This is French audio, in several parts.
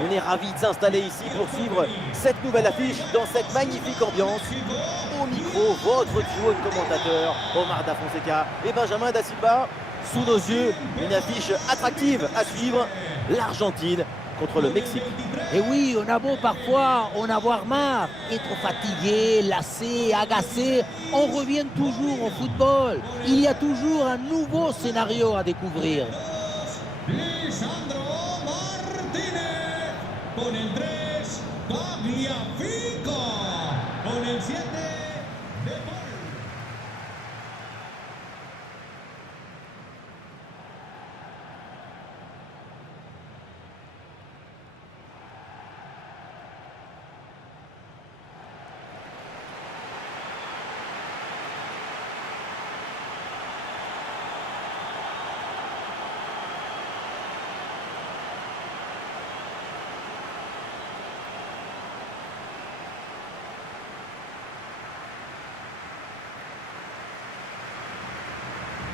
On est ravis de s'installer ici pour suivre cette nouvelle affiche dans cette magnifique ambiance. Au micro, votre duo de commentateurs, Omar Da Fonseca et Benjamin Da Silva. Sous nos yeux, une affiche attractive à suivre, l'Argentine contre le Mexique. Et oui, on a beau parfois en avoir marre, être fatigué, lassé, agacé, on revient toujours au football. Il y a toujours un nouveau scénario à découvrir. Lisandro Martínez, con el 3, Tagliafico, con el 7, De Paul.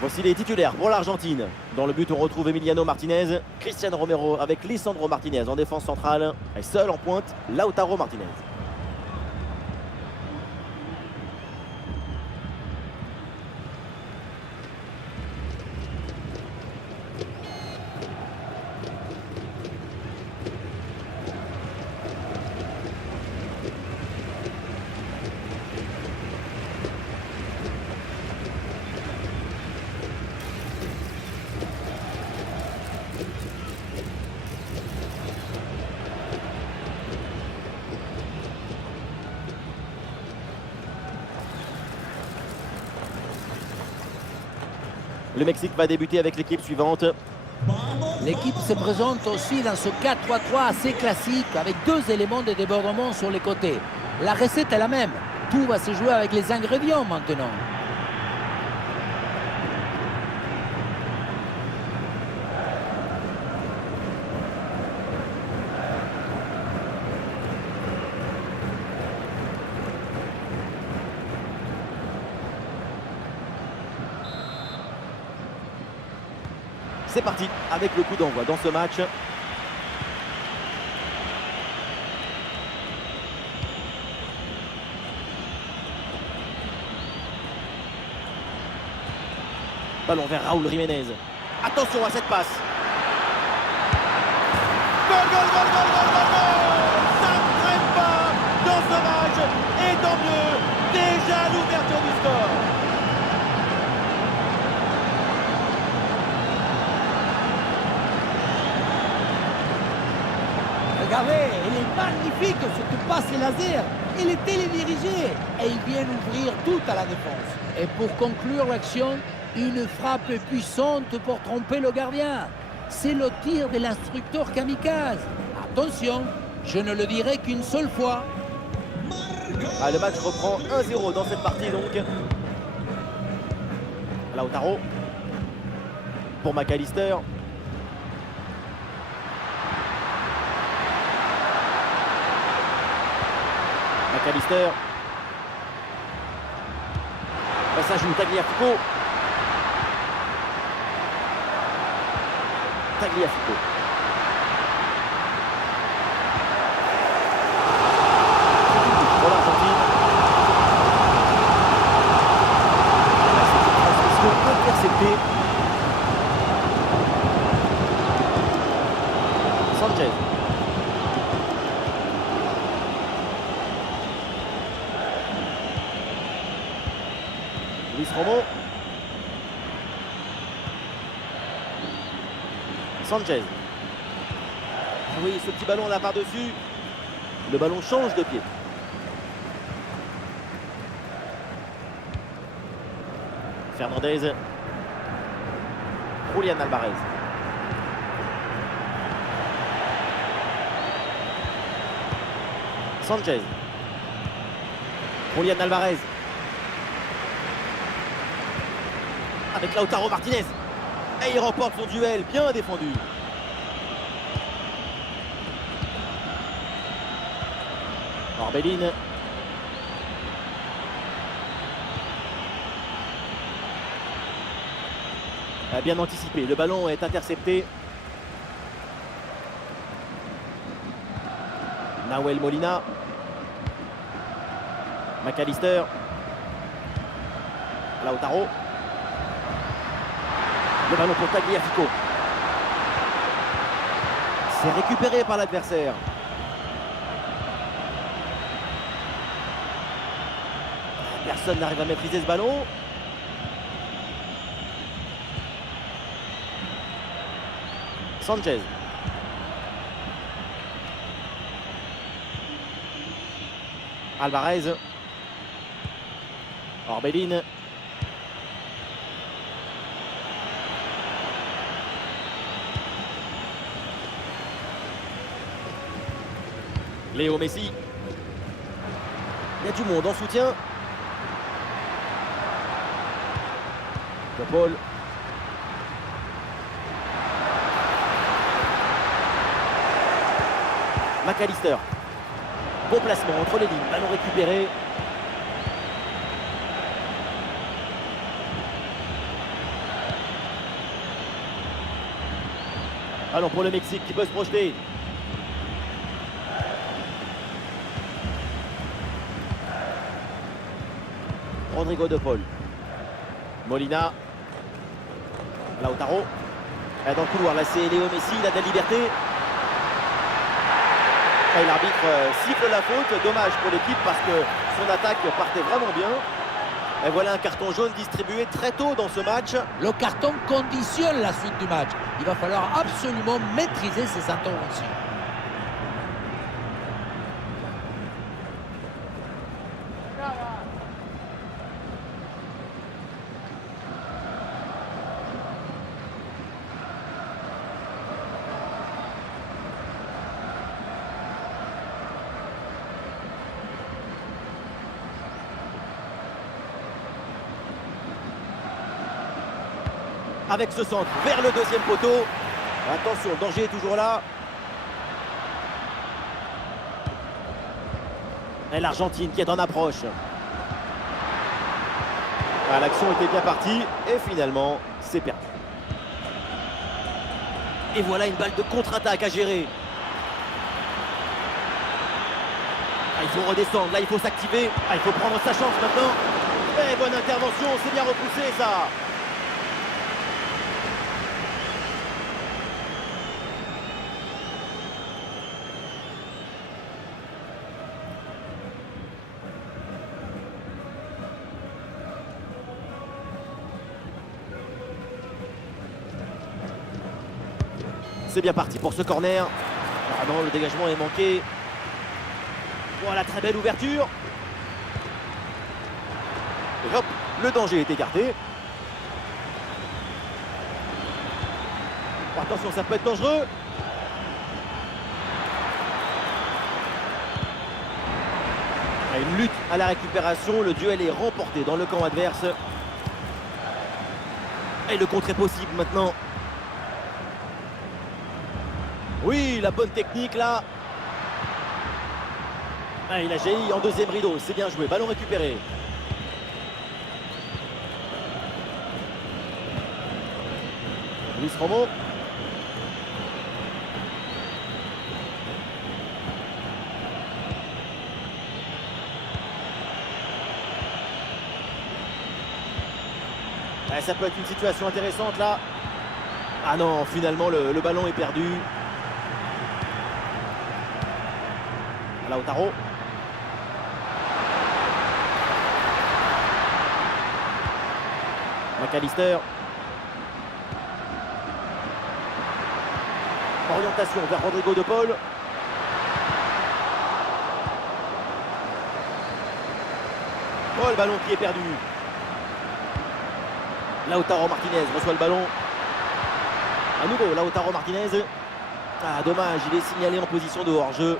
Voici les titulaires pour l'Argentine. Dans le but, on retrouve Emiliano Martinez, Cristiano Romero avec Lisandro Martinez en défense centrale. Et seul en pointe, Lautaro Martinez. Le Mexique va débuter avec l'équipe suivante. L'équipe se présente aussi dans ce 4-3-3 assez classique avec deux éléments de débordement sur les côtés. La recette est la même. Tout va se jouer avec les ingrédients maintenant. C'est parti avec le coup d'envoi dans ce match. Ballon vers Raúl Jiménez. Attention à cette passe. Goal, goal, goal, goal, goal, goal, goal. Ça ne traîne pas dans ce match. Et tant mieux, déjà l'ouverture du score. Regardez, elle est magnifique, cette passe laser. Elle est télédirigée et il vient ouvrir tout à la défense. Et pour conclure l'action, une frappe puissante pour tromper le gardien. C'est le tir de l'instructeur kamikaze. Attention, je ne le dirai qu'une seule fois. Ah, le match reprend 1-0 dans cette partie donc. Lautaro pour McAllister. McAllister. Ça joue Tagliafico. Tagliafico. Pour l'Argentine. C'est une transmission interceptée. Sanchez. Luis Romo. Sanchez. Oui, ce petit ballon là par-dessus. Le ballon change de pied. Fernandez. Julián Alvarez. Sanchez. Julián Alvarez. Avec Lautaro Martinez. Et il remporte son duel, bien défendu. Orbelin. A bien anticipé, le ballon est intercepté. Nahuel Molina. McAllister. Lautaro. Le ballon pour Tagliafico. C'est récupéré par l'adversaire. Personne n'arrive à maîtriser ce ballon. Sanchez. Alvarez. Orbelin. Léo Messi. Il y a du monde en soutien. De Paul. McAllister. Bon placement entre les lignes. Ballon récupéré. Ballon pour le Mexique qui peut se projeter. Rodrigo de Paul. Molina. Lautaro. Là dans le couloir, là c'est Léo Messi, il a de la liberté. Et l'arbitre siffle la faute. Dommage pour l'équipe parce que son attaque partait vraiment bien. Et voilà un carton jaune distribué très tôt dans ce match. Le carton conditionne la suite du match. Il va falloir absolument maîtriser ses interventions. Avec ce centre vers le deuxième poteau. Attention, le danger est toujours là. Et l'Argentine qui est en approche. Ah, l'action était bien partie et finalement c'est perdu. Et voilà une balle de contre-attaque à gérer. Ah, il faut redescendre, là il faut s'activer. Ah, il faut prendre sa chance maintenant. Et bonne intervention, c'est bien repoussé ça. C'est bien parti pour ce corner. Ah non, le dégagement est manqué. Voilà, très belle ouverture. Et hop, le danger est écarté. Oh, attention, ça peut être dangereux. Une lutte à la récupération. Le duel est remporté dans le camp adverse. Et le contre est possible maintenant. Oui, la bonne technique là. Ah, il a jailli en deuxième rideau, c'est bien joué. Ballon récupéré. Luis Romo. Ah, ça peut être une situation intéressante là. Ah non, finalement le ballon est perdu. Lautaro. McAllister. Orientation vers Rodrigo de Paul. Oh, le ballon qui est perdu. Lautaro Martinez reçoit le ballon. À nouveau, Lautaro Martinez. Ah, dommage, il est signalé en position de hors-jeu.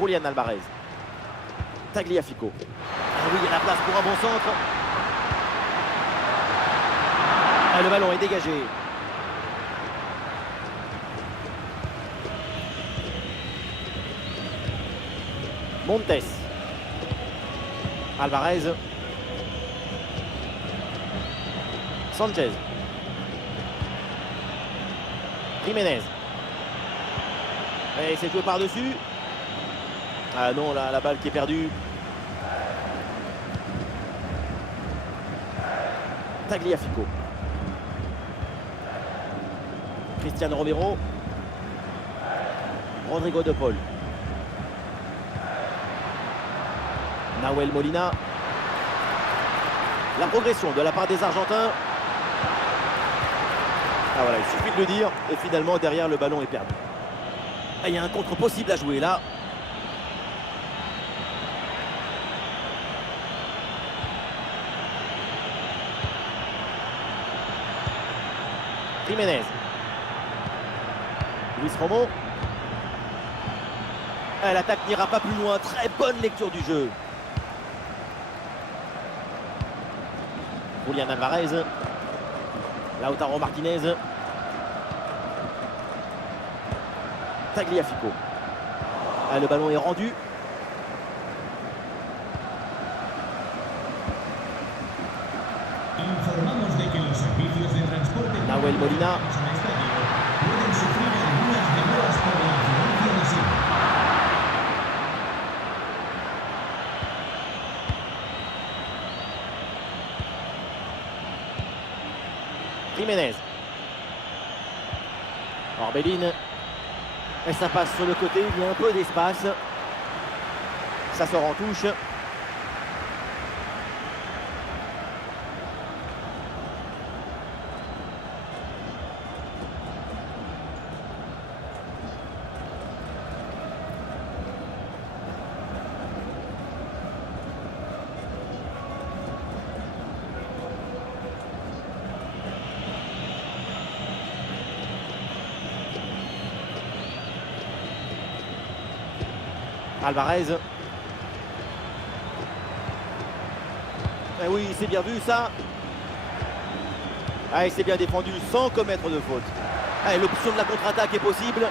Julián Alvarez. Tagliafico. Ah oui, il y a la place pour un bon centre. Ah, le ballon est dégagé. Montes. Alvarez. Sanchez. Jiménez. Et c'est joué par-dessus. Ah non, la balle qui est perdue. Tagliafico. Cristiano Romero. Rodrigo de Paul. Nahuel Molina. La progression de la part des Argentins. Ah voilà, il suffit de le dire. Et finalement, derrière, le ballon est perdu. Ah, il y a un contre possible à jouer là. Jiménez. Luis Romo. L'attaque n'ira pas plus loin. Très bonne lecture du jeu. Julián Alvarez. Lautaro Martinez. Tagliafico. Le ballon est rendu. Informamos de que los servicios de transporte Nahuel Molina. en el estadio pueden sufrir algunas demoras por la afluencia masiva. Jiménez. Orbelin. Et ça passe sur le côté, il y a un peu d'espace. Ça sort en touche. Alvarez. Eh oui, c'est bien vu ça. Ah, il s'est bien défendu sans commettre de faute. Ah, l'option de la contre-attaque est possible.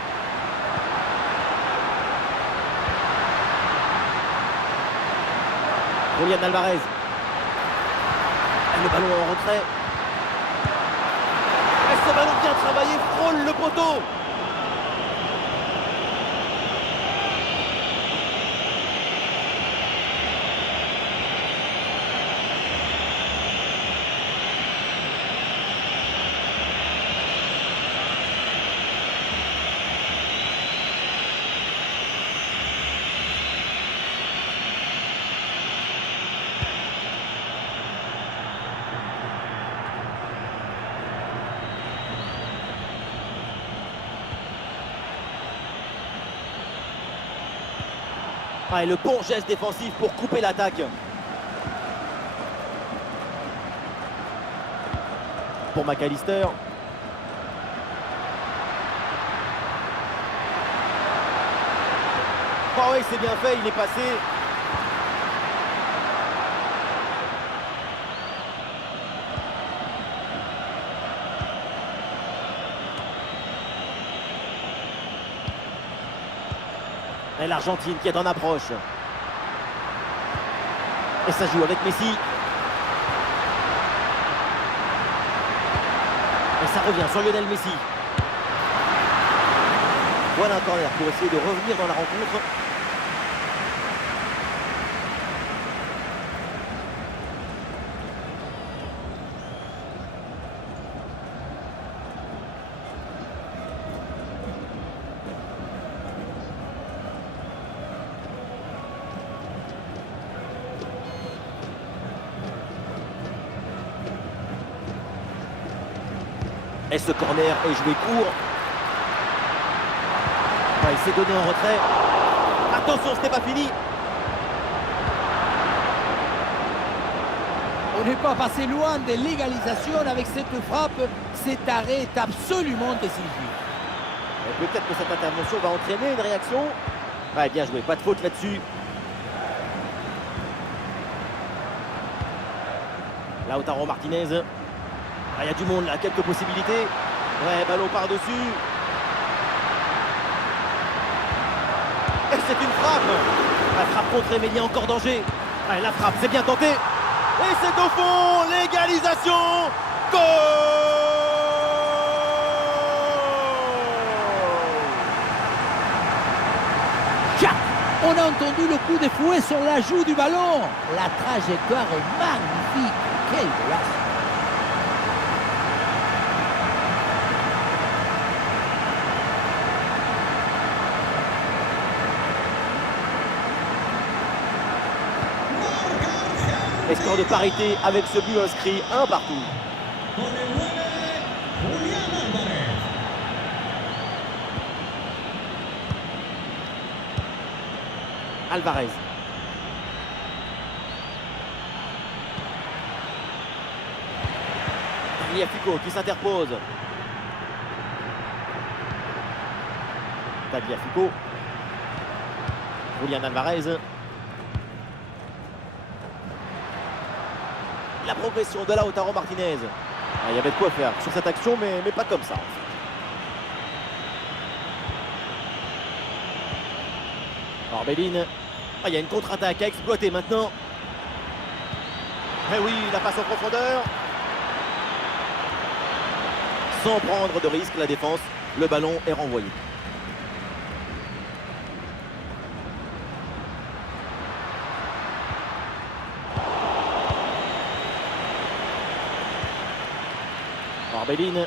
Julián Alvarez. Le ballon en retrait. Et ce ballon bien travaillé frôle le poteau. Ah, et le bon geste défensif pour couper l'attaque. Pour McAllister. Oh oui, c'est bien fait, il est passé. Et l'Argentine qui est en approche. Et ça joue avec Messi. Et ça revient sur Lionel Messi. Voilà un corner pour essayer de revenir dans la rencontre. Et ce corner est joué court. Il s'est donné en retrait. Attention, ce n'est pas fini. On n'est pas passé loin de l'égalisation avec cette frappe. Cet arrêt est absolument décisif. Et peut-être que cette intervention va entraîner une réaction. Ouais, bien joué, pas de faute là-dessus. Lautaro Martinez. Ah, il y a du monde là, quelques possibilités. Ouais, ballon par-dessus. Et c'est une frappe. La frappe contre mais il y a encore danger. Allez, la frappe, c'est bien tenté. Et c'est au fond, l'égalisation. Goal! Tchac! On a entendu le coup de fouet sur la joue du ballon. La trajectoire est magnifique. Quel golasse! Et score de parité avec ce but inscrit, un partout. Con el 9, Julián Álvarez. Alvarez. Tagliafico qui s'interpose. Tagliafico. Julián Alvarez. La progression de Lautaro Martinez. Ah, il y avait de quoi faire sur cette action, mais pas comme ça. En fait. Orbelin. Ah, il y a une contre-attaque à exploiter maintenant. Eh oui, la passe en profondeur. Sans prendre de risque, la défense. Le ballon est renvoyé. Orbelin.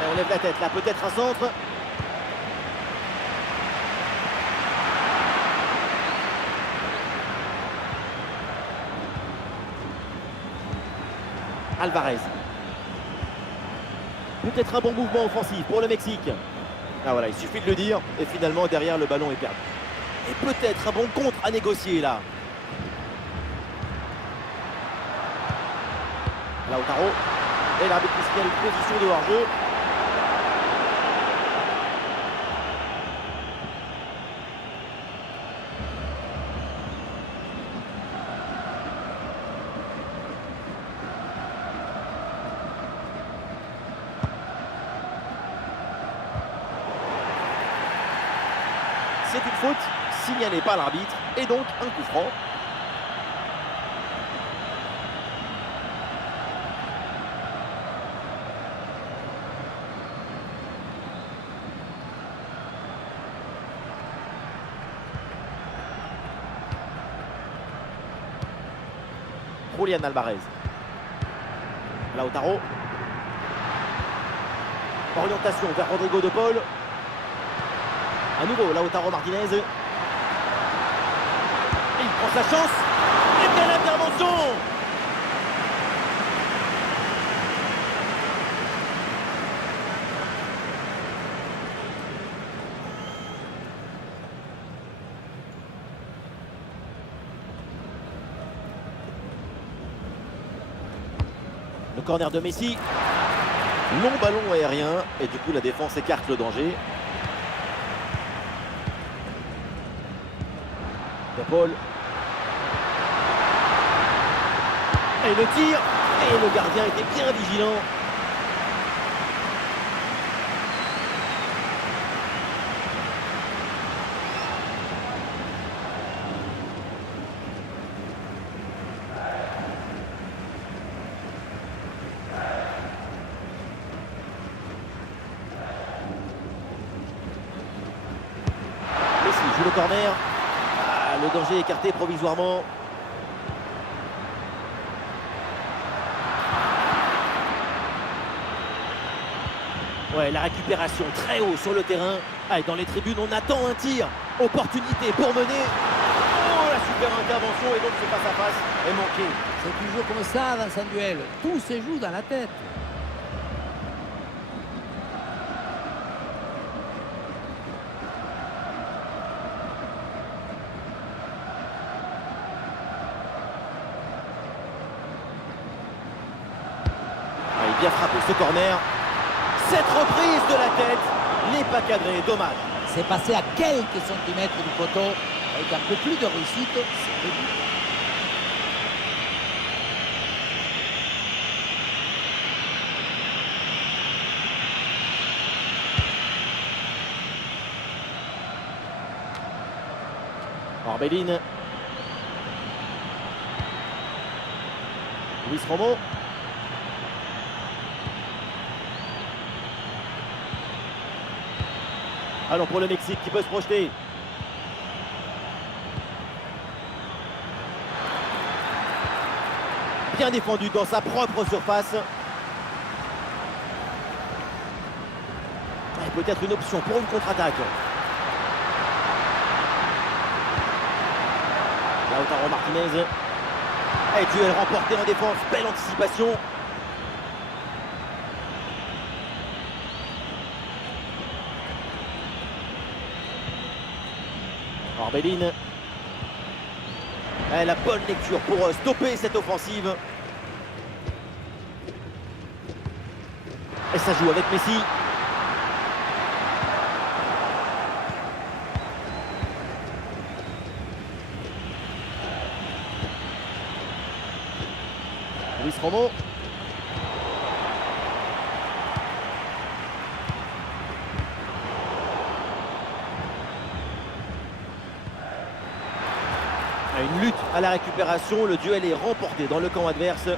Et on lève la tête là, peut-être un centre. Alvarez. Peut-être un bon mouvement offensif pour le Mexique. Ah voilà, il suffit de le dire. Et finalement, derrière, le ballon est perdu. Et peut-être un bon contre à négocier là. Lautaro. Et l'arbitre qui signale une position de hors-jeu. C'est une faute signalée par l'arbitre et donc un coup franc. Julián Alvarez. Lautaro. Orientation vers Rodrigo de Paul. À nouveau, Lautaro Martinez. Il prend sa chance. Et quelle intervention! Le corner de Messi. Long ballon aérien. Et du coup, la défense écarte le danger. De Paul. Et le tir. Et le gardien était bien vigilant. Messi joue le corner. Le danger écarté provisoirement. Ouais, la récupération très haut sur le terrain. Ah, et dans les tribunes, on attend un tir. Opportunité pour mener. Oh, la super intervention et donc ce face-à-face est manqué. C'est toujours comme ça dans un duel. Tout se joue dans la tête. Bien frappé ce corner. Cette reprise de la tête n'est pas cadrée, dommage. C'est passé à quelques centimètres du poteau. Avec un peu plus de réussite, c'est le but. Orbelin. Luis Romo. Allons pour le Mexique qui peut se projeter. Bien défendu dans sa propre surface. Et peut-être une option pour une contre-attaque. Lautaro Martinez. Et duel remporté en défense. Belle anticipation. Orbelin. La bonne lecture pour stopper cette offensive. Et ça joue avec Messi. Luis Romo. Une lutte à la récupération, le duel est remporté dans le camp adverse.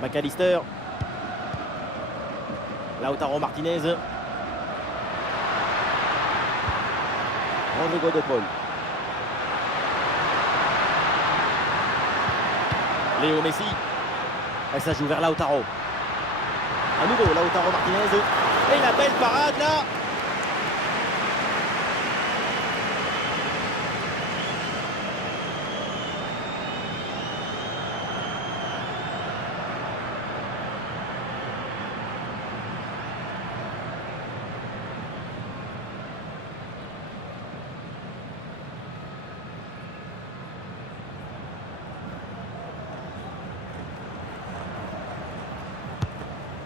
McAllister. Lautaro Martinez. Rodrigo de Paul. Léo Messi. Et ça joue vers Lautaro. À nouveau Lautaro Martinez. Et la belle parade là.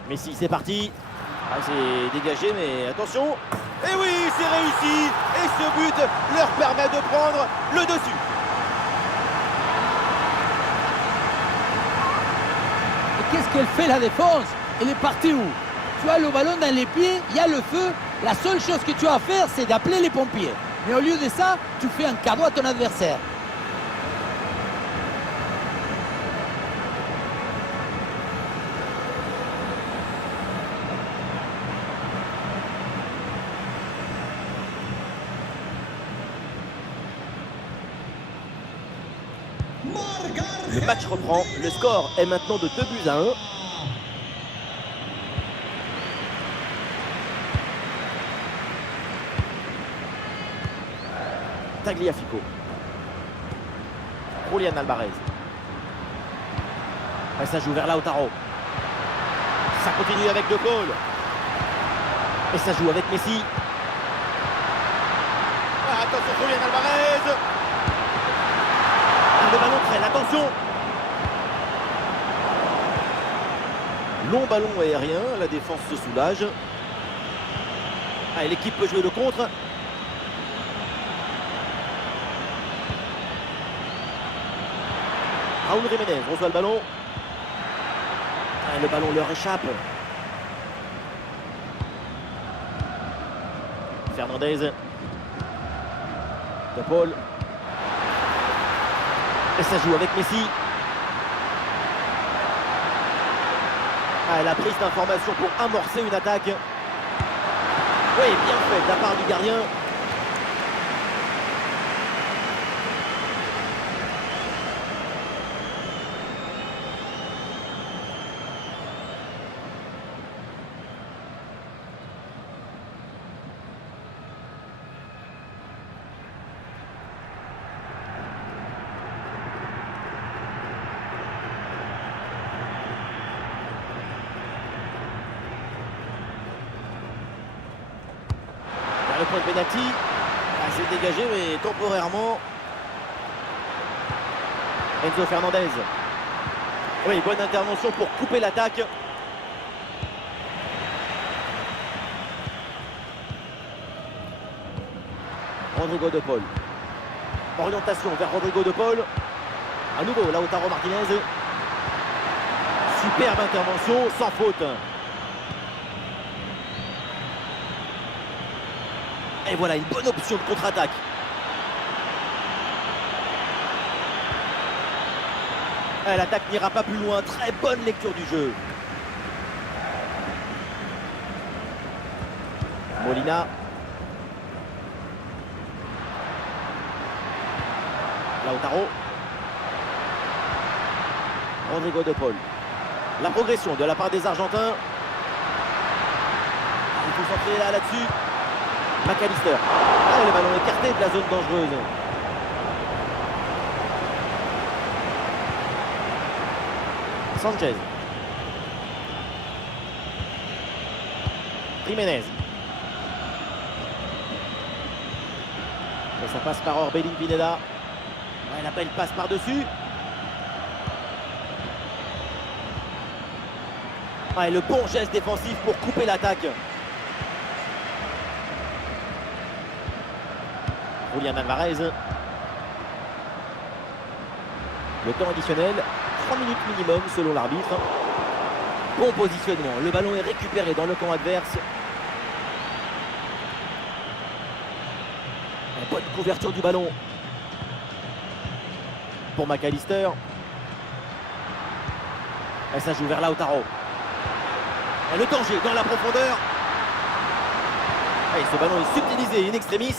Messi, c'est parti. Ah, c'est dégagé, mais attention. Et oui, c'est réussi. Et ce but leur permet de prendre le dessus. Et qu'est-ce qu'elle fait la défense? Elle est partie où? Tu as le ballon dans les pieds, il y a le feu. La seule chose que tu as à faire, c'est d'appeler les pompiers. Mais au lieu de ça, tu fais un cadeau à ton adversaire. Le match reprend. Le score est maintenant de 2-1. Tagliafico. Julian Alvarez. Et ça joue vers Lautaro. Ça continue avec De Paul. Et ça joue avec Messi. Ah, attention Julian Alvarez. Le ballon traîne, attention. Long ballon aérien, la défense se soulage. Ah, l'équipe peut jouer le contre. Raúl Jiménez reçoit le ballon. Ah, le ballon leur échappe. Fernandez. De Paul. Et ça joue avec Messi. Ah, la prise d'information pour amorcer une attaque. Oui, bien fait de la part du gardien. le point de pénalty. Ah, c'est dégagé, mais temporairement. Enzo Fernandez. Oui, bonne intervention pour couper l'attaque. Rodrigo de Paul. Orientation vers Rodrigo de Paul. À nouveau, Lautaro Martinez. Superbe intervention, sans faute. Et voilà, une bonne option de contre-attaque. L'attaque n'ira pas plus loin. Très bonne lecture du jeu. Molina. Lautaro. Rodrigo de Paul. La progression de la part des Argentins. Il faut s'entrer là-dessus. McAllister. Le ballon écarté de la zone dangereuse. Sanchez. Jiménez. Et ça passe par Orbelín Pineda. La belle passe par-dessus. Et le bon geste défensif pour couper l'attaque. Julián Alvarez. Le temps additionnel, 3 minutes minimum selon l'arbitre. Bon positionnement, le ballon est récupéré dans le camp adverse. Une bonne couverture du ballon pour McAllister. Et ça joue vers Lautaro. Et le danger dans la profondeur. Et ce ballon est subtilisé in extremis.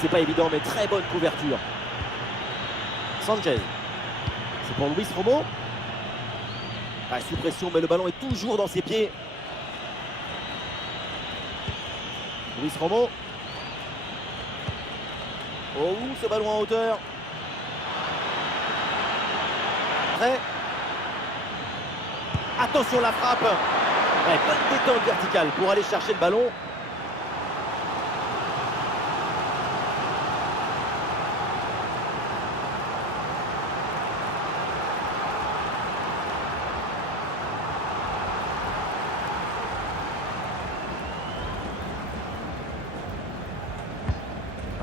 C'est pas évident, mais très bonne couverture. Sanchez. C'est pour Luis Romo. Sous pression, mais le ballon est toujours dans ses pieds. Luis Romo. Oh, ce ballon en hauteur. Prêt. Attention la frappe. Bonne détente verticale pour aller chercher le ballon.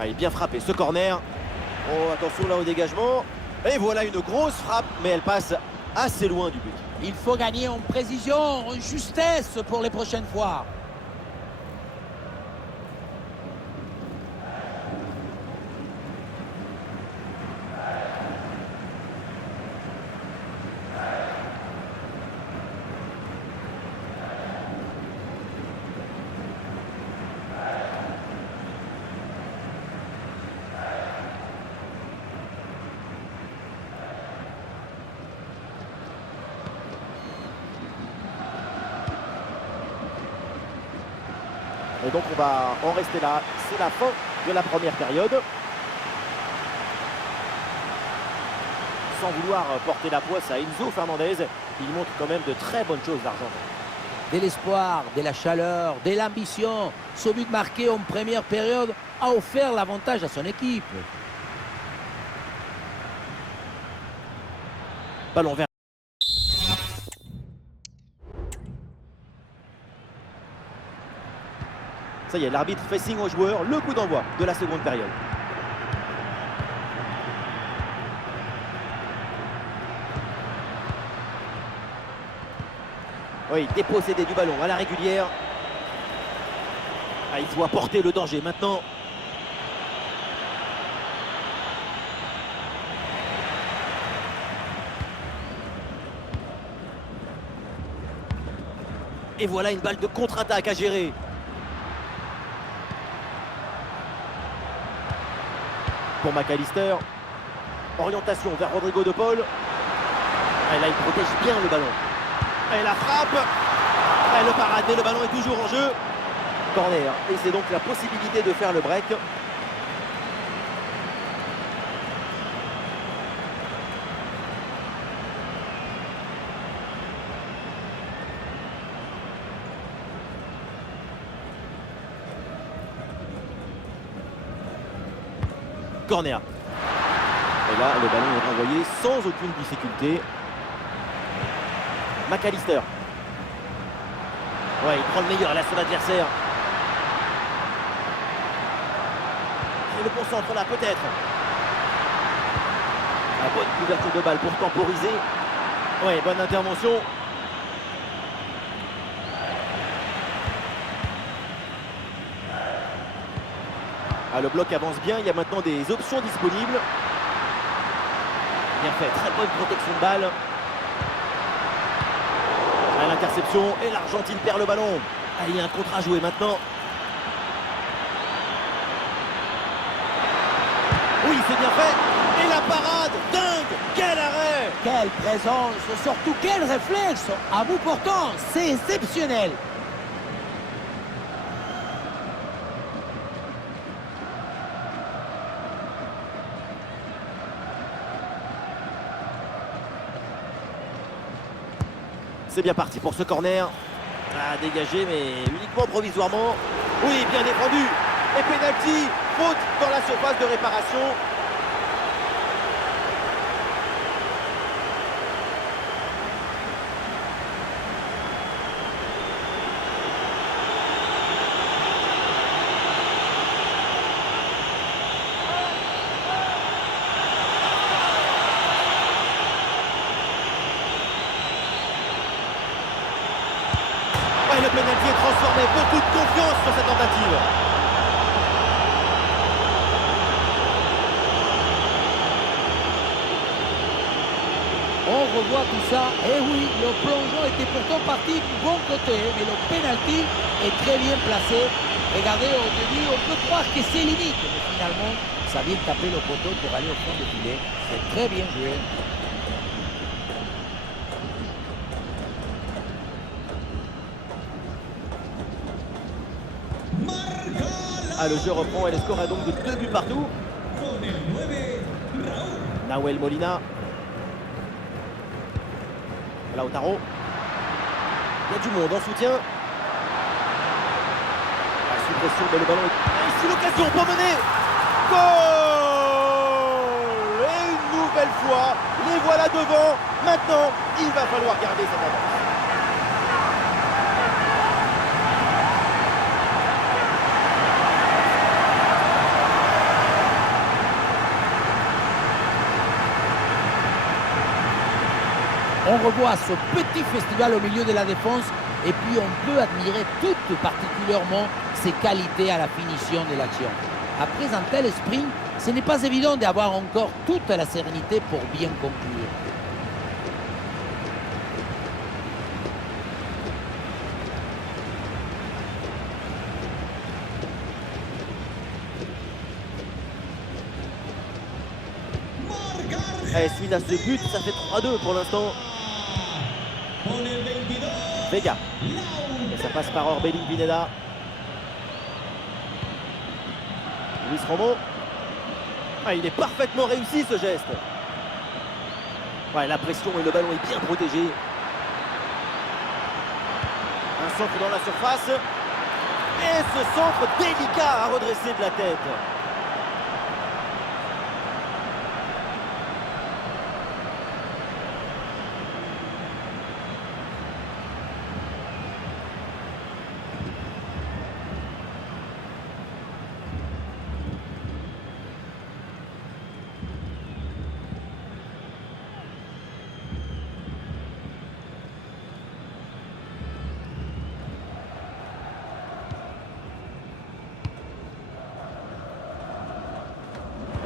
Il est bien frappé ce corner. Oh, attention là au dégagement. Et voilà une grosse frappe, mais elle passe assez loin du but. Il faut gagner en précision, en justesse pour les prochaines fois. Et donc on va en rester là. C'est la fin de la première période. Sans vouloir porter la poisse à Enzo Fernandez, il montre quand même de très bonnes choses l'Argentin. De l'espoir, de la chaleur, de l'ambition. Ce but marqué en première période a offert l'avantage à son équipe. Ballon vers. Ça y est, l'arbitre fait signe aux joueurs, le coup d'envoi de la seconde période. Oui, dépossédé du ballon à la régulière. Il faut apporter le danger maintenant. Et voilà une balle de contre-attaque à gérer. Pour McAllister. Orientation vers Rodrigo de Paul. Et là, il protège bien le ballon. Et la frappe. Et le parade, mais le ballon est toujours en jeu. Corner. Et c'est donc la possibilité de faire le break. corner. Et là, le ballon est renvoyé sans aucune difficulté. McAllister. Ouais, il prend le meilleur là sur l'adversaire. Et le bon centre là, peut-être. La bonne couverture de balle pour temporiser. Ouais, bonne intervention. Ah, le bloc avance bien, il y a maintenant des options disponibles. Bien fait, très bonne protection de balle. À l'interception, et l'Argentine perd le ballon. Ah, il y a un contre à jouer maintenant. Oui, c'est bien fait. Et la parade, dingue. Quel arrêt. Quelle présence, surtout quel réflexe. À bout portant, c'est exceptionnel. C'est bien parti pour ce corner. Ah, dégagé, mais uniquement provisoirement. Oui, bien défendu. Et pénalty, faute dans la surface de réparation. Et le pénalty est transformé. Beaucoup de confiance sur cette tentative. On revoit tout ça. Et oui, le plongeon était pourtant parti du bon côté, mais le penalty est très bien placé. Regardez, au début, on peut croire que c'est limite, mais finalement, ça vient taper le poteau pour aller au fond du filet. C'est très bien joué. Ah, le jeu reprend et le score est donc de 2 buts partout. Con el 9, Raúl. Nahuel Molina. Lautaro. Il y a du monde en soutien. La suppression, mais le ballon est... Et ici l'occasion pour mener. Goal. Et une nouvelle fois, les voilà devant. Maintenant, il va falloir garder cette avance. On revoit ce petit festival au milieu de la défense et puis on peut admirer tout particulièrement ses qualités à la finition de l'action. Après un tel sprint, ce n'est pas évident d'avoir encore toute la sérénité pour bien conclure. Et suite à ce but, ça fait 3-2 pour l'instant. Con el 22, Vega. Et ça passe par Orbelín Pineda. Luis Romo. Ah, il est parfaitement réussi ce geste. Ouais, la pression et le ballon est bien protégé. Un centre dans la surface. Et ce centre délicat à redresser de la tête.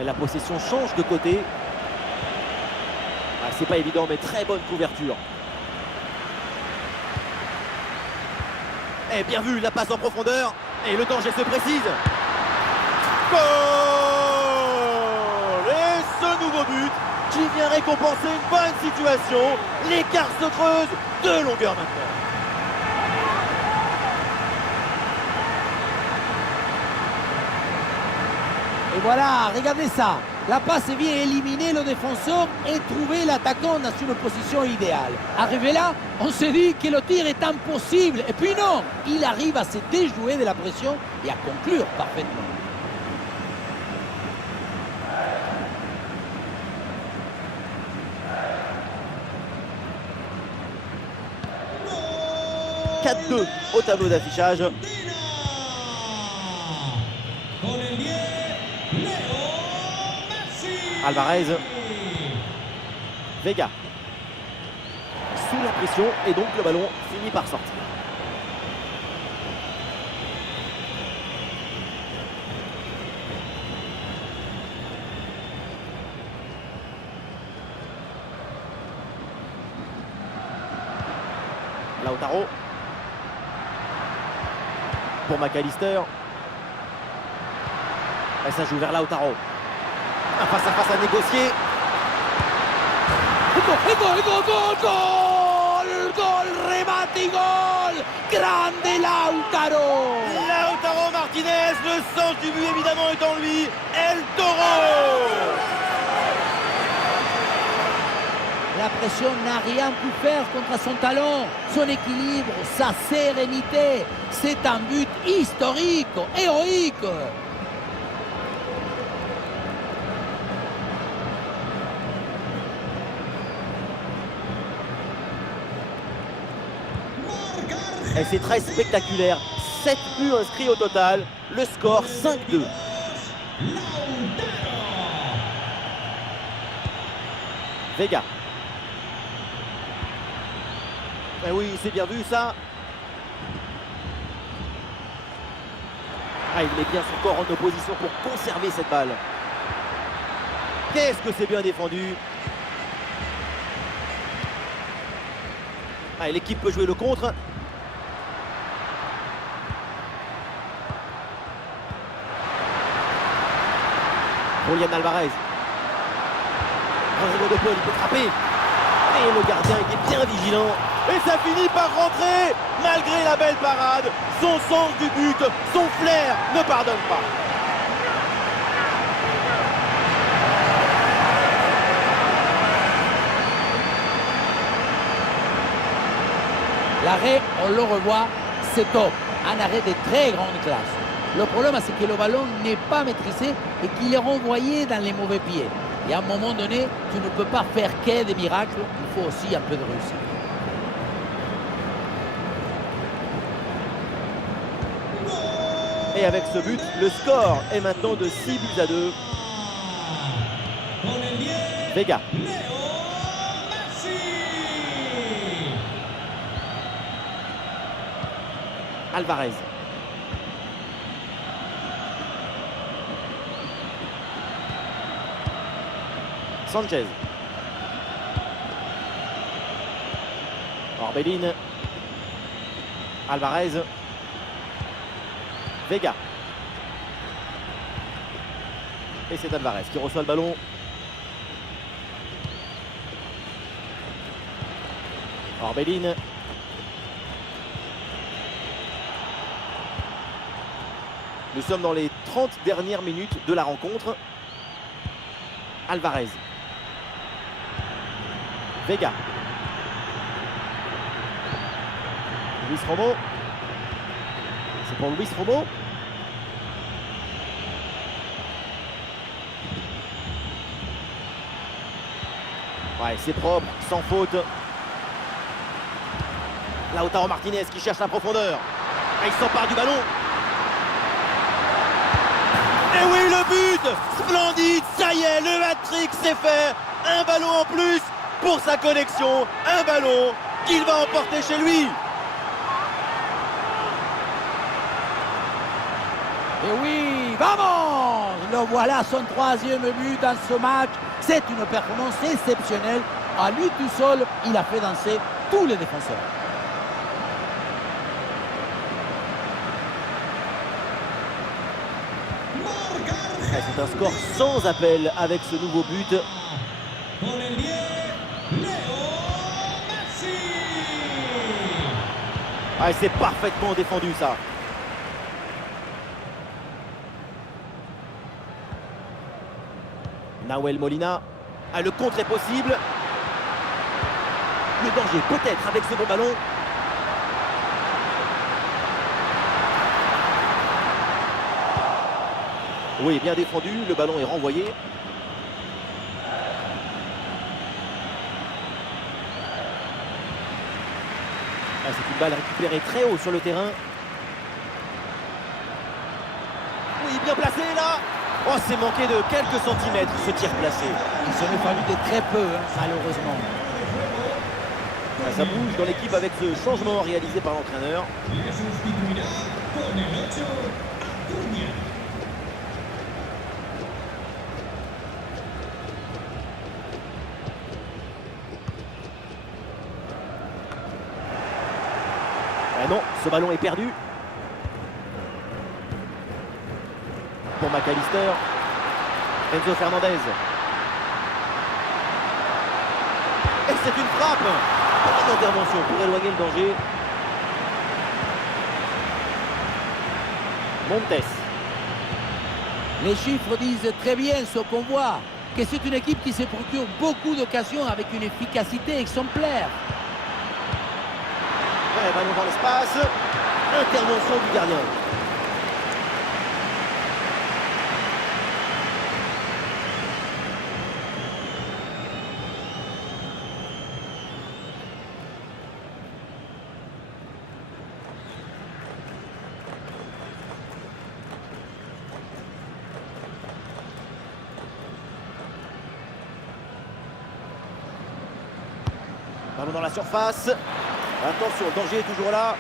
Et la possession change de côté. Ah, c'est pas évident, mais très bonne couverture. Et bien vu, la passe en profondeur. Et le danger se précise. Goal! Et ce nouveau but qui vient récompenser une bonne situation. L'écart se creuse de longueur maintenant. Et voilà, regardez ça. La passe vient éliminer le défenseur et trouver l'attaquant dans une position idéale. Arrivé là, on se dit que le tir est impossible. Et puis non, il arrive à se déjouer de la pression et à conclure parfaitement. 4-2 au tableau d'affichage. Alvarez. Vega. Sous la pression et donc le ballon finit par sortir. Lautaro. Pour McAllister. Et ça joue vers Lautaro. Un face à face à négocier. Gol, remate y gol. Grande Lautaro. Lautaro Martinez, le sens du but évidemment est en lui. El Toro. La pression n'a rien pu faire contre son talent, son équilibre, sa sérénité. C'est un but historique, héroïque. Et c'est très spectaculaire. 7 buts inscrits au total. Le score 5-2. Vega. Eh oui, c'est bien vu ça. Ah, il met bien son corps en opposition pour conserver cette balle. Qu'est-ce que c'est bien défendu. Ah, l'équipe peut jouer le contre. Julián Alvarez. Rodrigo de Paul, il peut frapper. Et le gardien était bien vigilant. Et ça finit par rentrer. Malgré la belle parade, son sens du but, son flair ne pardonne pas. L'arrêt, on le revoit, c'est top. Un arrêt de très grande classe. Le problème, c'est que le ballon n'est pas maîtrisé et qu'il est renvoyé dans les mauvais pieds. Et à un moment donné, tu ne peux pas faire que des miracles, il faut aussi un peu de réussite. Et avec ce but, le score est maintenant de 6-2. Vega. Alvarez. Sanchez. Orbelin. Alvarez. Vega. Et c'est Alvarez qui reçoit le ballon. Orbelin. Nous sommes dans les 30 dernières minutes de la rencontre. Alvarez. Vega. Luis Romo. C'est pour Luis Romo. Ouais, c'est propre, sans faute. Lautaro Martinez qui cherche la profondeur. Et il s'empare du ballon. Et oui, le but! Splendide, ça y est, le hat-trick c'est fait. Un ballon en plus pour sa collection. Un ballon qu'il va emporter chez lui. Et oui, vamos! Le voilà, son troisième but dans ce match. C'est une performance exceptionnelle. À lui tout seul, il a fait danser tous les défenseurs. C'est un score sans appel avec ce nouveau but. Ah, c'est parfaitement défendu ça. Nahuel Molina. Ah, le contre est possible. Le danger peut-être avec ce bon ballon. Oui, bien défendu. Le ballon est renvoyé. Ah, c'est une balle récupérée très haut sur le terrain. Oui, bien placé là. Oh, c'est manqué de quelques centimètres ce tir placé. Il s'en est fallu de très peu, hein, malheureusement. Ah, ça bouge dans l'équipe avec ce changement réalisé par l'entraîneur. Y es sustituirá con el 8, Acuña. Ah non, ce ballon est perdu. Pour McAllister. Enzo Fernandez. Et c'est une frappe. Petite intervention pour éloigner le danger. Montes. Les chiffres disent très bien ce qu'on voit, que c'est une équipe qui se procure beaucoup d'occasions avec une efficacité exemplaire. Ouais, ballon dans l'espace. Intervention du gardien. Ballon dans la surface. Attention, le danger est toujours là.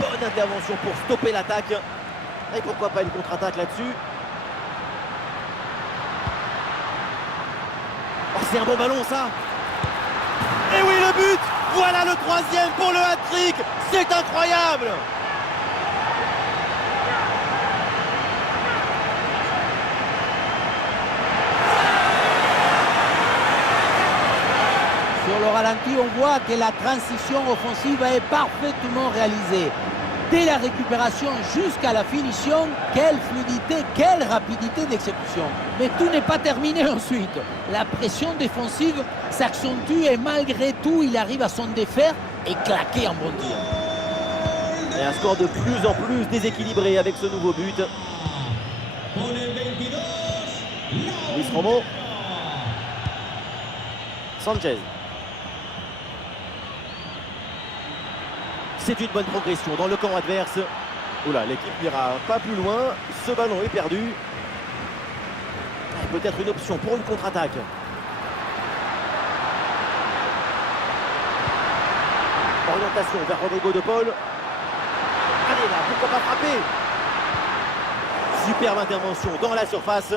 Bonne intervention pour stopper l'attaque. Et pourquoi pas une contre-attaque là-dessus. Oh, c'est un bon ballon ça. Et oui, le but. Voilà le troisième pour le hat-trick. C'est incroyable. Sur le ralenti, on voit que la transition offensive est parfaitement réalisée. Dès la récupération jusqu'à la finition, quelle fluidité, quelle rapidité d'exécution. Mais tout n'est pas terminé ensuite. La pression défensive s'accentue et malgré tout, il arrive à s'en défaire et claquer un bon tir. Et un score de plus en plus déséquilibré avec ce nouveau but. Con el 22, Luis Romo. Sanchez. C'est une bonne progression dans le camp adverse. Oula, l'équipe n'ira pas plus loin. Ce ballon est perdu. Et peut-être une option pour une contre-attaque. Orientation vers Rodrigo de Paul. Allez là, pourquoi pas frapper? Superbe intervention dans la surface.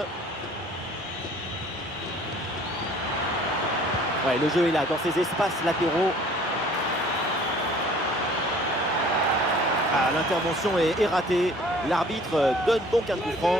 Ouais, le jeu est là, dans ces espaces latéraux. Ah, l'intervention est ratée. L'arbitre donne donc un coup franc.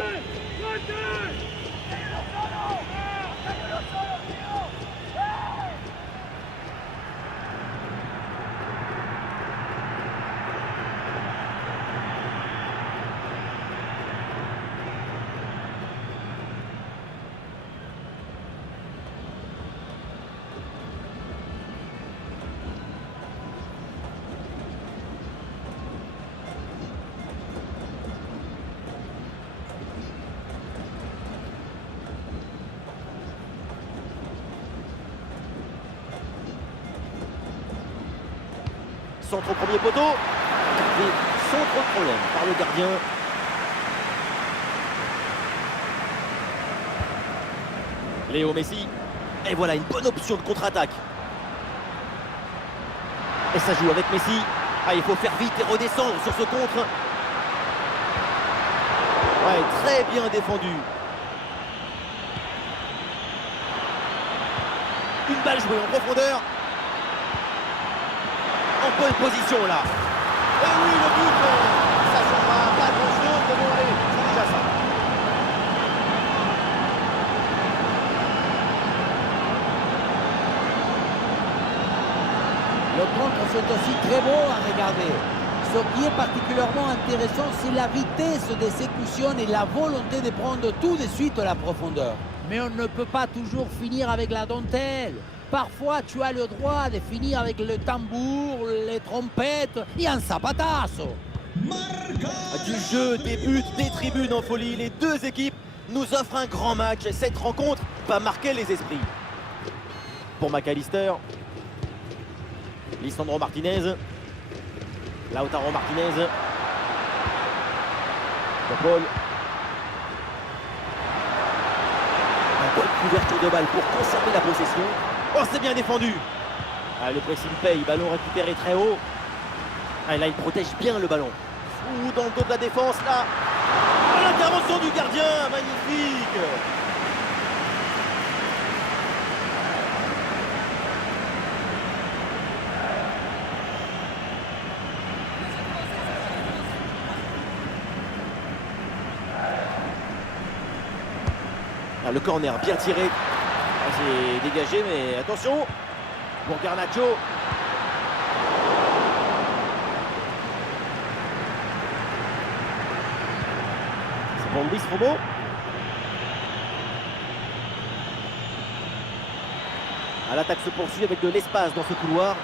Centre au premier poteau. Et sans trop de problème par le gardien. Léo Messi. Et voilà une bonne option de contre-attaque. Et ça joue avec Messi. Ah, il faut faire vite et redescendre sur ce contre. Ouais, très bien défendu. Une balle jouée en profondeur. En bonne position là. Et oui, le but, ça changera pas grand-chose, mais bon, allez, c'est déjà ça. Le contre, c'est aussi très beau à regarder. Ce qui est particulièrement intéressant, c'est la vitesse d'exécution et la volonté de prendre tout de suite la profondeur. Mais on ne peut pas toujours finir avec la dentelle. Parfois, tu as le droit de finir avec le tambour, les trompettes et un zapatazo. Du jeu, des buts, des tribunes en folie, les deux équipes nous offrent un grand match. Cette rencontre va marquer les esprits. Pour McAllister. Lisandro Martinez. Lautaro Martinez. De Paul. Une bonne couverture de balle pour conserver la possession. Oh, c'est bien défendu. Ah, le pressing paye, ballon récupéré très haut. Ah, là, il protège bien le ballon. Ouh, dans le dos de la défense, là. Ah, l'intervention du gardien, magnifique. Ah, le corner bien tiré. Ah, c'est dégagé, mais attention pour Garnacho. C'est pour Luis Romo. Ah, l'attaque se poursuit avec de l'espace dans ce couloir.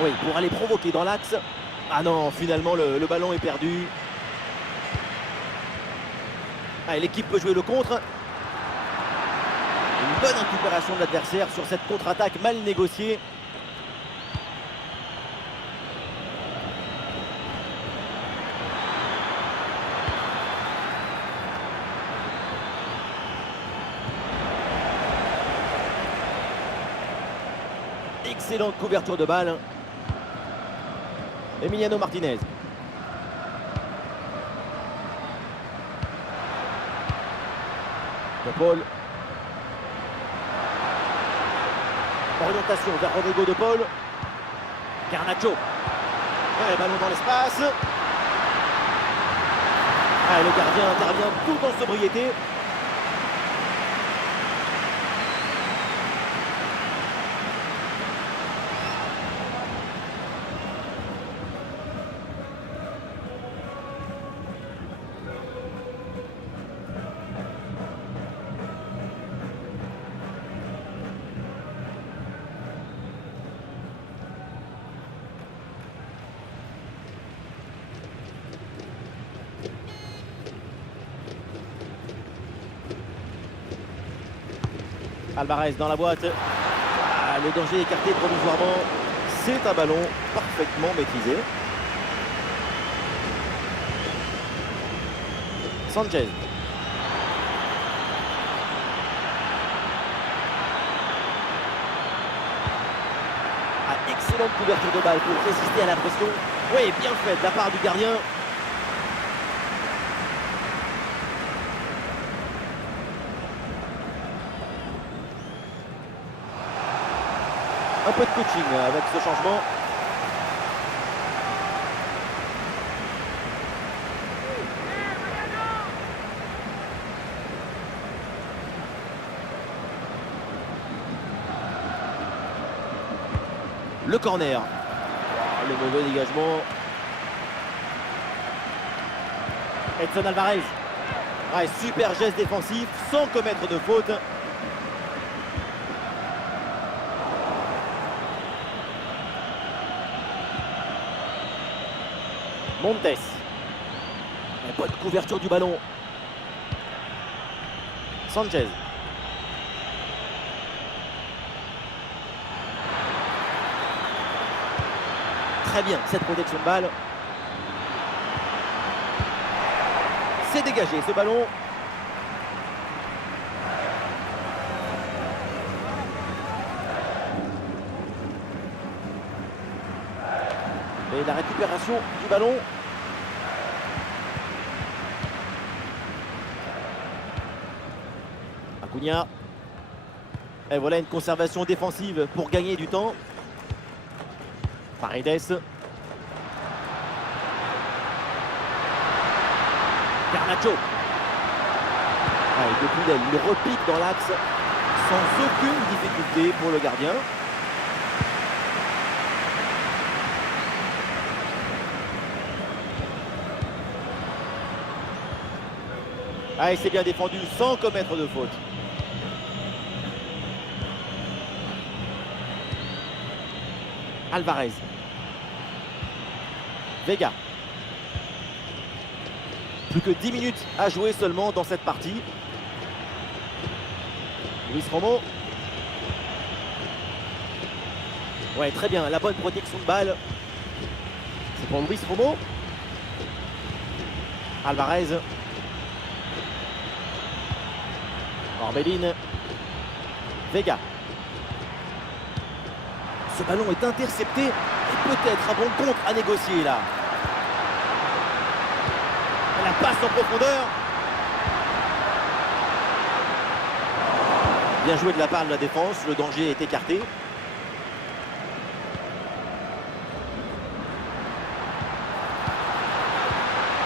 Oui, pour aller provoquer dans l'axe. Ah non, finalement le ballon est perdu. Ah, l'équipe peut jouer le contre. Une bonne récupération de l'adversaire sur cette contre-attaque mal négociée. Excellente couverture de balle. Emiliano Martinez. De Paul. Orientation vers Rodrigo de Paul. Garnacho. Ouais, ballon dans l'espace. Ah, le gardien intervient tout en sobriété. Alvarez dans la boîte. Ah, le danger écarté provisoirement. C'est un ballon parfaitement maîtrisé. Sanchez. Ah, excellente couverture de balle pour résister à la pression. Oui, bien fait de la part du gardien. Un peu de coaching avec ce changement. Le corner. Le mauvais dégagement. Edson Alvarez. Ouais, super geste défensif sans commettre de faute. Montes. Bonne couverture du ballon. Sanchez. Très bien cette protection de balle. C'est dégagé ce ballon. Et la récupération du ballon. Acuna. Et voilà une conservation défensive pour gagner du temps. Paredes. Garnacho. Allez, depuis l'aile, il repique dans l'axe sans aucune difficulté pour le gardien. Ah, et c'est bien défendu sans commettre de faute. Alvarez. Vega. Plus que 10 minutes à jouer seulement dans cette partie. Luis Romo. Ouais, très bien, la bonne protection de balle. C'est pour Luis Romo. Alvarez. Orbelin. Vega. Ce ballon est intercepté et peut-être un bon contre à négocier là. La passe en profondeur. Bien joué de la part de la défense, le danger est écarté.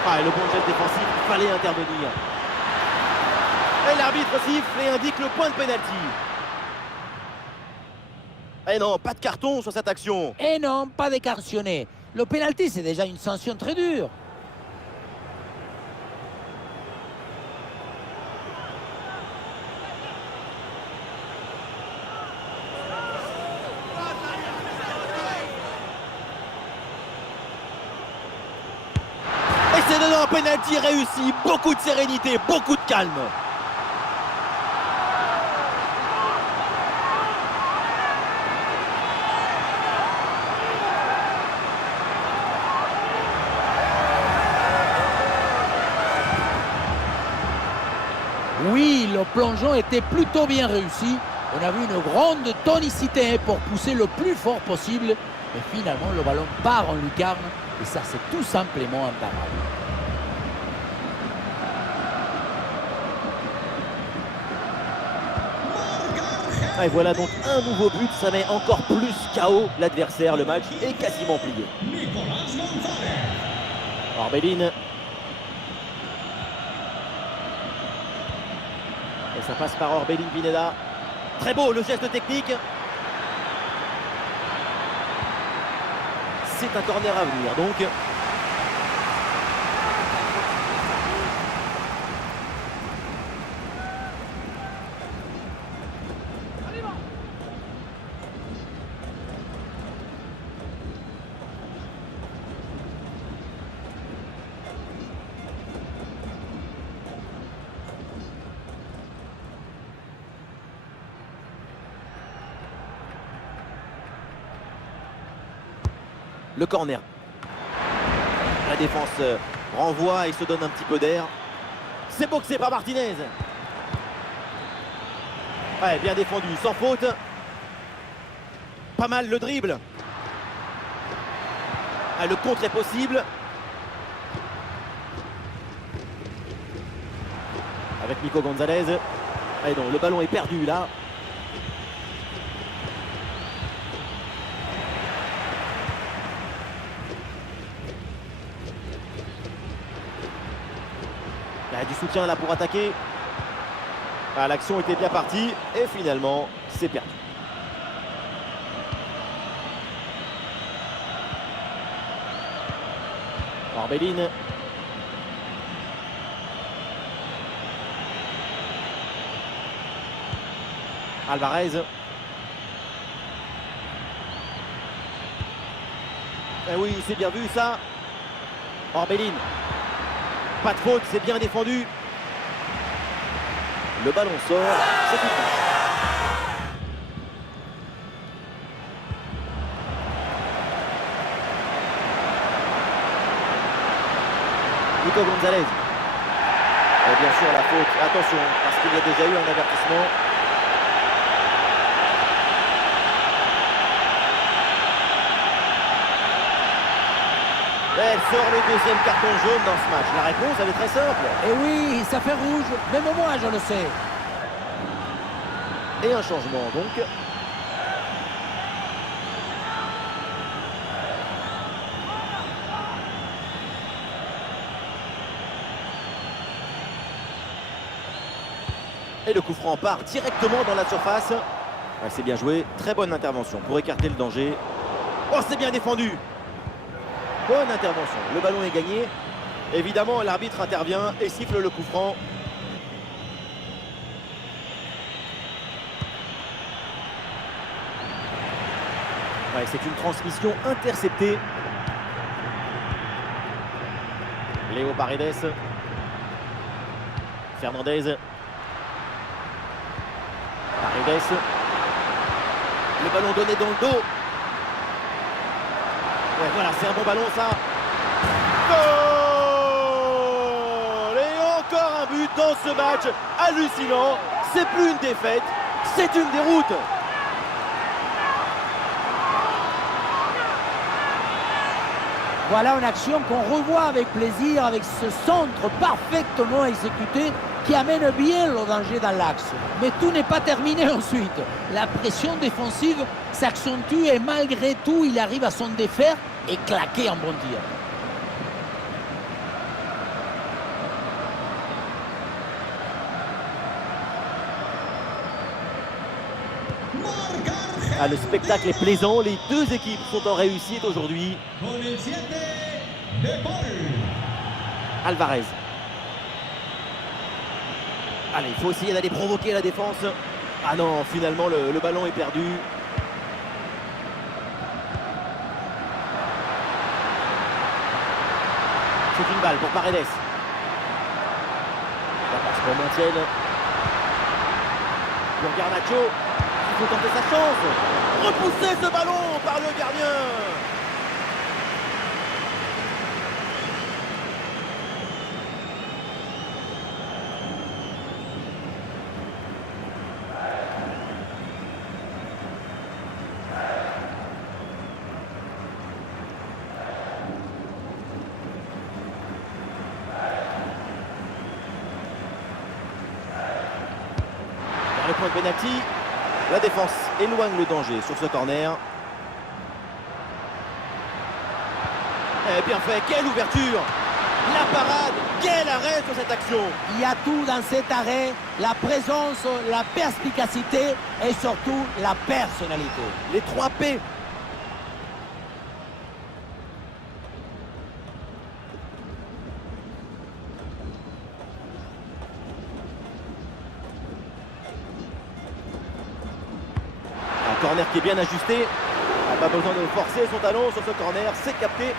Ah, et le bon geste défensif, il fallait intervenir. Et l'arbitre siffle et indique le point de pénalty. Et non, pas de carton sur cette action. Et non, pas décartionné. Le pénalty, c'est déjà une sanction très dure. Et c'est dedans, pénalty réussi, beaucoup de sérénité, beaucoup de calme. Oui, le plongeon était plutôt bien réussi. On a vu une grande tonicité pour pousser le plus fort possible. Mais finalement, le ballon part en lucarne. Et ça, c'est tout simplement imparable. Et voilà donc un nouveau but, ça met encore plus KO l'adversaire. Le match est quasiment plié. Orbelin. Et ça passe par Orbelin Pineda. Très beau le geste technique. C'est un corner à venir donc. Le corner. La défense renvoie et se donne un petit peu d'air. C'est boxé par Martinez. Ouais, bien défendu, sans faute. Pas mal le dribble. Ah, le contre est possible. Avec Nico Gonzalez. Ah, non, le ballon est perdu là. Il y a du soutien là pour attaquer. Ah, l'action était bien partie et finalement c'est perdu. Orbelin. Alvarez. Eh oui, c'est bien vu ça. Orbelin. Pas de faute, c'est bien défendu. Le ballon sort, c'est une touche. Nico Gonzalez. Et bien sûr la faute, attention, parce qu'il y a déjà eu un avertissement. Elle sort le deuxième carton jaune dans ce match. La réponse, elle est très simple. Et oui, ça fait rouge. Même moi, je le sais. Et un changement, donc. Et le coup franc part directement dans la surface. Ouais, c'est bien joué. Très bonne intervention pour écarter le danger. Oh, c'est bien défendu. Bonne intervention, le ballon est gagné. Évidemment, l'arbitre intervient et siffle le coup franc. Ouais, c'est une transmission interceptée. Léo Paredes. Fernandez. Paredes. Le ballon donné dans le dos. Ouais, voilà, c'est un bon ballon ça. Goal! Et encore un but dans ce match hallucinant. C'est plus une défaite, c'est une déroute. Voilà une action qu'on revoit avec plaisir, avec ce centre parfaitement exécuté qui amène bien le danger dans l'axe. Mais tout n'est pas terminé ensuite. La pression défensive s'accentue et malgré tout, il arrive à s'en défaire et claquer un bon tir. Ah, le spectacle est plaisant, les deux équipes sont en réussite aujourd'hui. Con el 7, De Paul. Alvarez. Allez, il faut essayer d'aller provoquer la défense. Ah non, finalement le ballon est perdu. C'est une balle pour Paredes. La passe pour Montiel. Pour Garnacho. Il faut tenter sa chance. Repousser ce ballon par le gardien. Vers le point de pénalty. La défense éloigne le danger sur ce corner. Eh bien fait, quelle ouverture! La parade, quel arrêt sur cette action! Il y a tout dans cet arrêt, la présence, la perspicacité et surtout la personnalité. Les 3 P. Un corner qui est bien ajusté. Pas besoin de forcer son talon sur ce corner, c'est capté.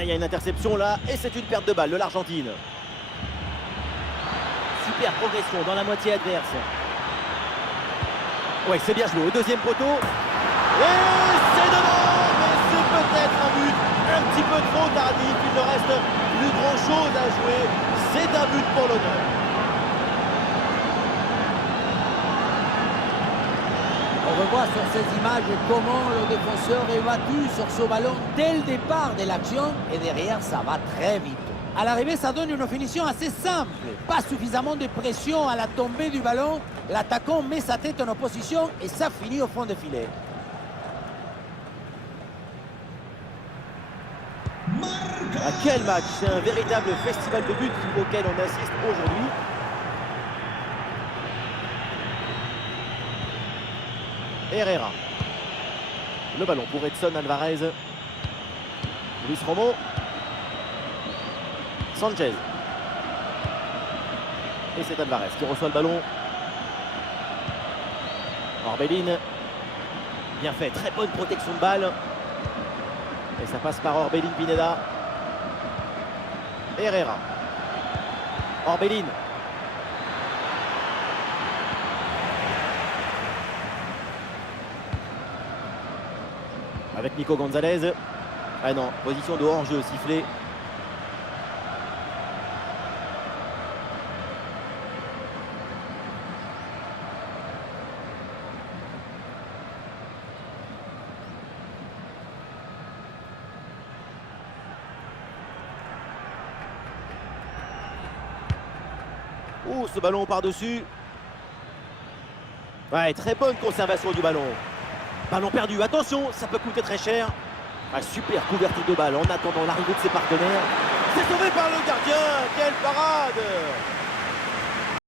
Il y a une interception là et c'est une perte de balle de l'Argentine. Super progression dans la moitié adverse. Ouais, c'est bien joué au deuxième poteau. Et c'est dedans, mais c'est peut-être un but un petit peu trop tardif. Il ne reste plus grand chose à jouer. C'est un but pour l'honneur. On revoit sur ces images comment le défenseur est battu sur ce ballon dès le départ de l'action et derrière ça va très vite. À l'arrivée, ça donne une finition assez simple. Pas suffisamment de pression à la tombée du ballon. L'attaquant met sa tête en opposition et ça finit au fond de filet. À quel match! C'est un véritable festival de buts auquel on assiste aujourd'hui. Herrera. Le ballon pour Edson Alvarez. Luis Romo. Sanchez. Et c'est Alvarez qui reçoit le ballon. Orbelin. Bien fait, très bonne protection de balle. Et ça passe par Orbelin Pineda. Herrera. Orbelin. Avec Nico Gonzalez. Ah non, position de hors-jeu sifflé. Ouh, ce ballon par-dessus. Ouais, très bonne conservation du ballon. Ballon perdu, attention, ça peut coûter très cher. Ah, super couverture de balle en attendant l'arrivée de ses partenaires. C'est sauvé par le gardien, quelle parade!